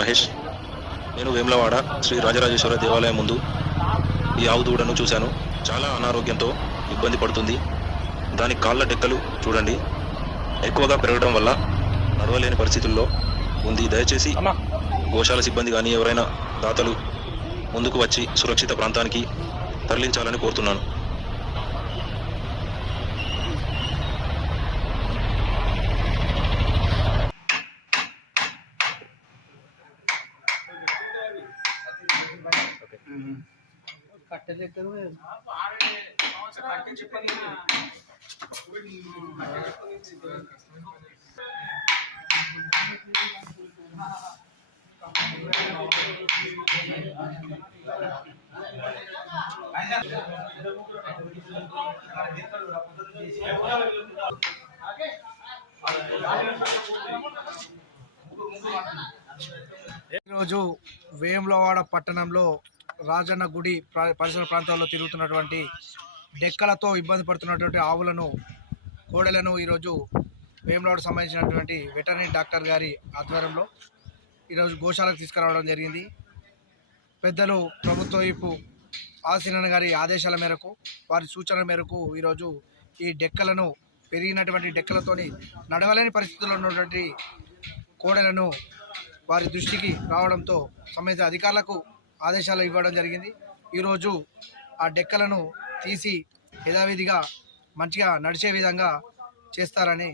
మహేష్. నేను వేములవాడ శ్రీ రాజరాజేశ్వర దేవాలయం ముందు ఈ ఆవు దూడను చూశాను. చాలా అనారోగ్యంతో ఇబ్బంది పడుతుంది. దాని కాళ్ళ డెక్కలు చూడండి, ఎక్కువగా పెరగడం వల్ల నడవలేని పరిస్థితుల్లో ఉంది. దయచేసి గోశాల సిబ్బంది కానీ ఎవరైనా దాతలు ముందుకు వచ్చి సురక్షిత ప్రాంతానికి తరలించాలని కోరుతున్నాను. ఈరోజు వేములవాడ పట్టణంలో రాజన్న గుడి పరిసర ప్రాంతాల్లో తిరుగుతున్నటువంటి డెక్కలతో ఇబ్బంది పడుతున్నటువంటి ఆవులను, కోడలను ఈరోజు వేములవాడ సంబంధించినటువంటి వెటర్నరీ డాక్టర్ గారి ఆధ్వర్యంలో ఈరోజు గోశాలకు తీసుకురావడం జరిగింది. పెద్దలు ప్రభుత్వ వైపు ఆశీనన్న గారి ఆదేశాల మేరకు, వారి సూచనల మేరకు ఈరోజు ఈ డెక్కలను, పెరిగినటువంటి డెక్కలతోని నడవలేని పరిస్థితుల్లో ఉన్నటువంటి కోడలను వారి దృష్టికి రావడంతో సంబంధిత అధికారులకు ఆదేశాలు ఇవ్వడం జరిగింది. ఈరోజు ఆ డెక్కలను తీసి యథావిధిగా మంచిగా నడిచే విధంగా చేస్తారని